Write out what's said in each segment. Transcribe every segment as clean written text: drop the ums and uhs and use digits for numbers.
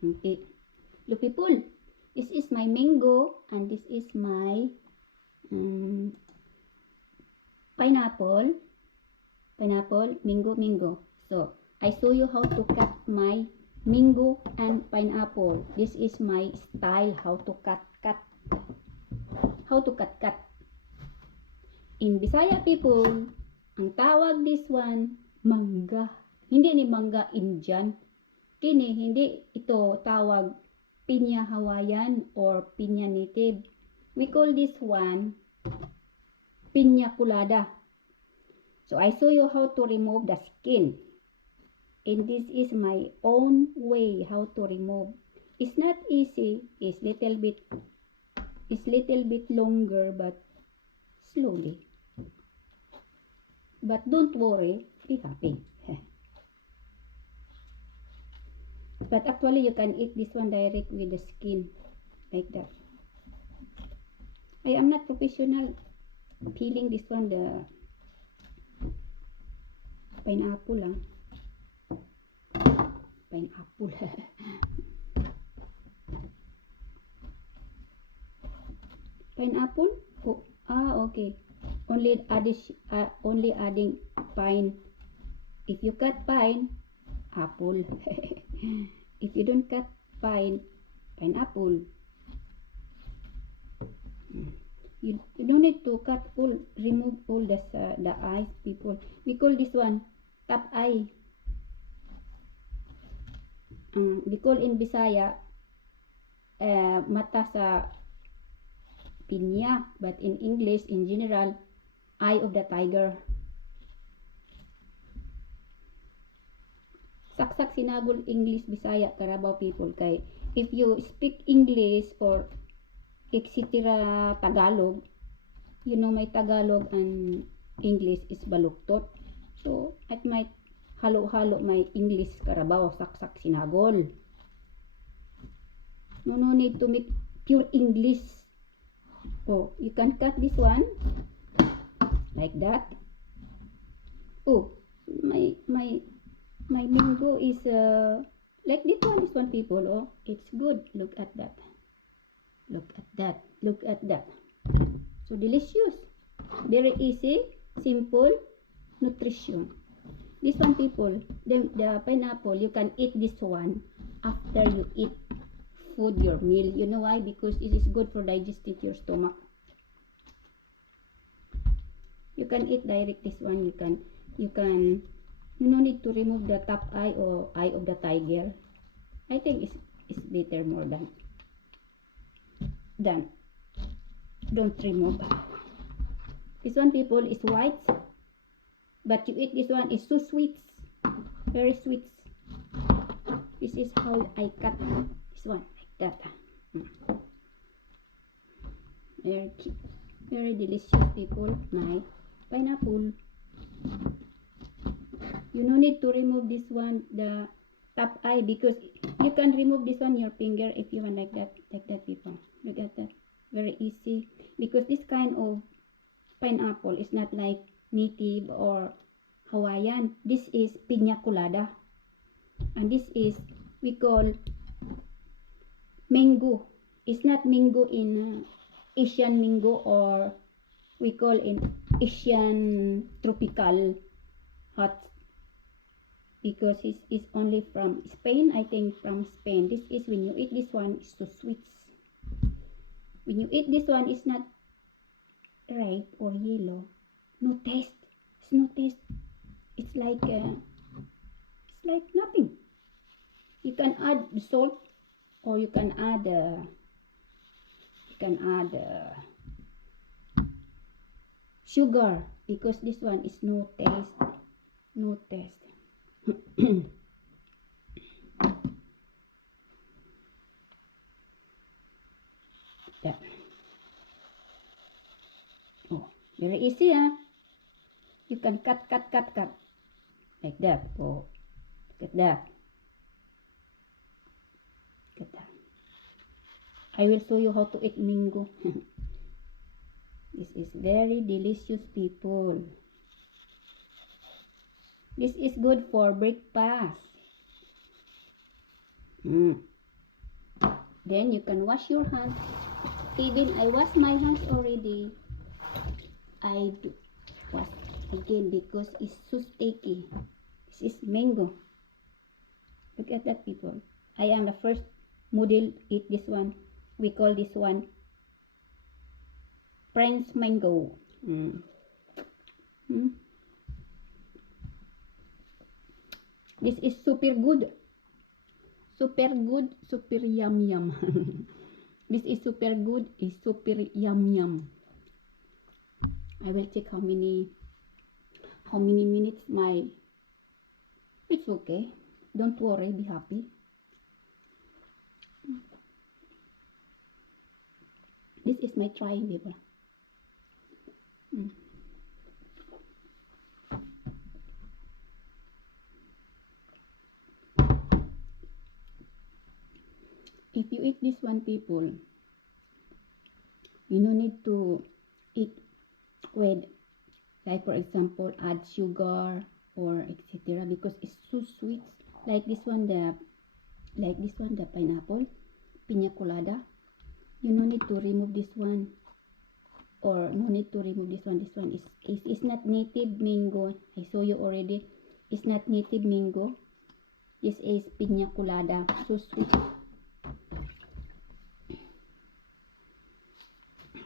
Okay. Look people, this is my mango and this is my pineapple, mango. So I show you how to cut my mango and pineapple. This is my style how to cut. In Bisaya people, ang tawag this one, mangga. Hindi ni mangga Indian. Kini, hindi ito tawag pinya Hawaiian or pinya native. We call this one pinya colada. So I show you how to remove the skin. And this is my own way how to remove. It's not easy. It's little bit longer, but slowly. But don't worry, be happy. But actually, you can eat this one direct with the skin, like that. I am not professional peeling this one, the pineapple lang. Pineapple. Pineapple? Oh, okay. Only adding pine. If you cut pine, apple. If you don't cut pine, pineapple. You don't need to cut all, remove all the eyes, people. We call this one top eye. We call in Bisaya mata sa pinya, but in English, in general, eye of the tiger. Saksak sinagol English Bisaya Carabao people, kay if you speak English or etc. Tagalog, you know my Tagalog and English is baluktot, so it might halo-halo my English Carabao saksak sinagol. No need to make pure English. Oh, you can cut this one like that. Oh, my mango is like this one people. Oh, it's good. Look at that. So delicious, very easy, simple, nutrition. This one people, the pineapple, you can eat this one after you eat food, your meal. You know why? Because it is good for digesting your stomach. You can eat direct this one. You no need to remove the top eye or eye of the tiger. I think it's better more than don't remove. This one people is white, but you eat this one is so sweet, very sweet. This is how I cut this one, like that. Very delicious people. My pineapple. You no need to remove this one, the top eye, because you can remove this one your finger if you want, like that people. Look at that, very easy, because this kind of pineapple is not like native or Hawaiian. This is piña colada, and this is we call mango. It's not mango in Asian mango, or we call in Asian tropical hot, because it's only from Spain. I think from Spain. This is when you eat this one, it's so sweet. When you eat this one, it's not red or yellow. No taste. It's no taste. It's like nothing. You can add salt, or you can add sugar, because this one is no taste. Yeah. Oh, very easy, huh? You can cut like that. Oh, look at that. I will show you how to eat mango. This is very delicious, people. This is good for breakfast. Then you can wash your hands. Even I wash my hands already. I do wash again because it's so sticky. This is mango. Look at that, people. I am the first model eat this one. We call this one French mango. This is super good. Super good, super yum yum. This is super good, is super yum yum. I will check how many minutes my. It's okay. Don't worry, be happy. This is my trying, people. If you eat this one, people, you no need to eat with, like for example, add sugar or etc. because it's so sweet. Like this one, the pineapple, piña colada. You no need to remove this one, or no need to remove this one. This one is not native mango. I show you already. It's not native mango. This is piña colada. So sweet.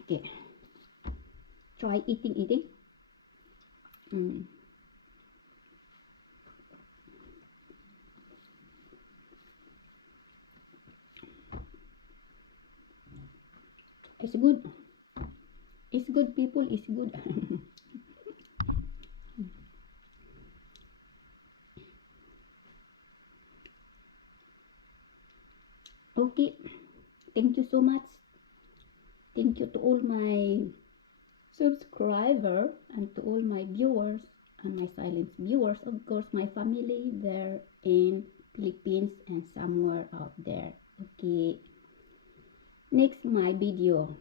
Okay. Try eating. It's good. It's good, people. It's good. Okay. Thank you so much. Thank you to all my subscriber and to all my viewers and my silent viewers. Of course, my family there in Philippines and somewhere out there. Okay. Next my video.